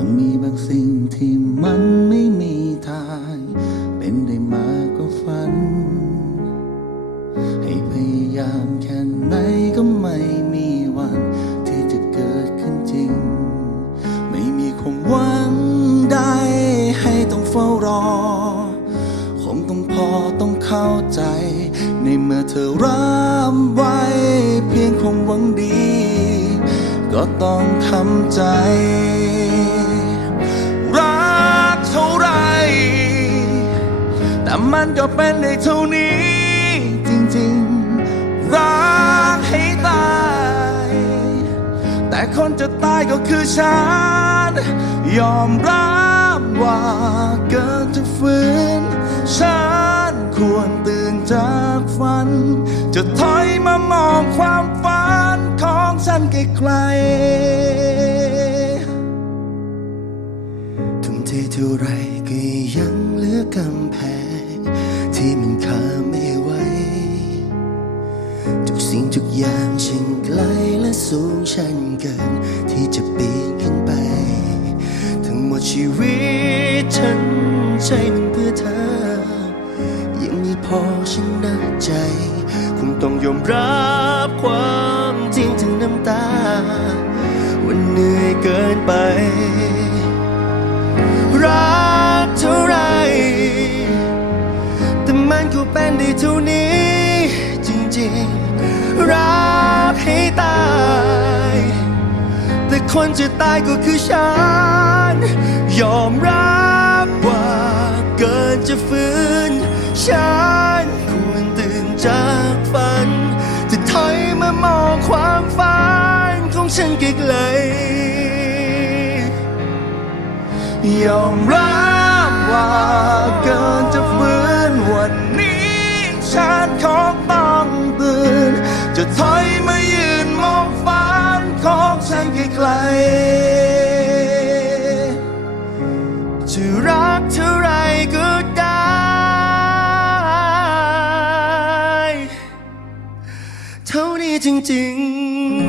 ยังมีบางสิ่งที่มันไม่มีทาง เป็นได้มากกว่าฝัน ให้พยายามแค่ไหนก็ไม่มีวัน ที่จะเกิดขึ้นจริง ไม่มีความหวังใดให้ต้องเฝ้ารอ คงต้องพอต้องเข้าใจ ในเมื่อเธอรับไว้เพียงคงหวังดี ก็ต้องทำใจ รักเท่าไร แต่มันก็เป็นได้เท่านี้ จริงๆ รักให้ตาย แต่คนจะตายก็คือฉัน ยอมรับว่าเกินจะฝืนฉันควรตื่นจากฝัน จะถอยมามองความ ไกลๆทุ่มเทเท่าไรก็ยังเหลือกำแพง ที่มันข้ามไม่ไหวทุกสิ่งทุกอย่างช่างไกลและสูงชันเกิน ที่จะปีนขึ้นไป ทั้งหมดชีวิตฉันใช้มันเพื่อเธอยังไม่พอฉันนะใจ คงต้องยอมรับความ กินไป รักเท่าไร แต่มันก็เป็นได้เท่านี้ จริงๆ รักให้ตาย แต่คนจะตายก็คือฉัน ยอมรับว่าเกินจะฟื้น ฉันควรตื่นจากฝัน จะถอยมามองความฝันของฉันไกลๆ ยอมรับว่าเกินจะฟื้นวันนี้ฉันคงต้องตื่น จะถอยมายืนมองฝันของฉันไกลๆจะรักเท่าไรก็ได้ เท่านี้จริงๆ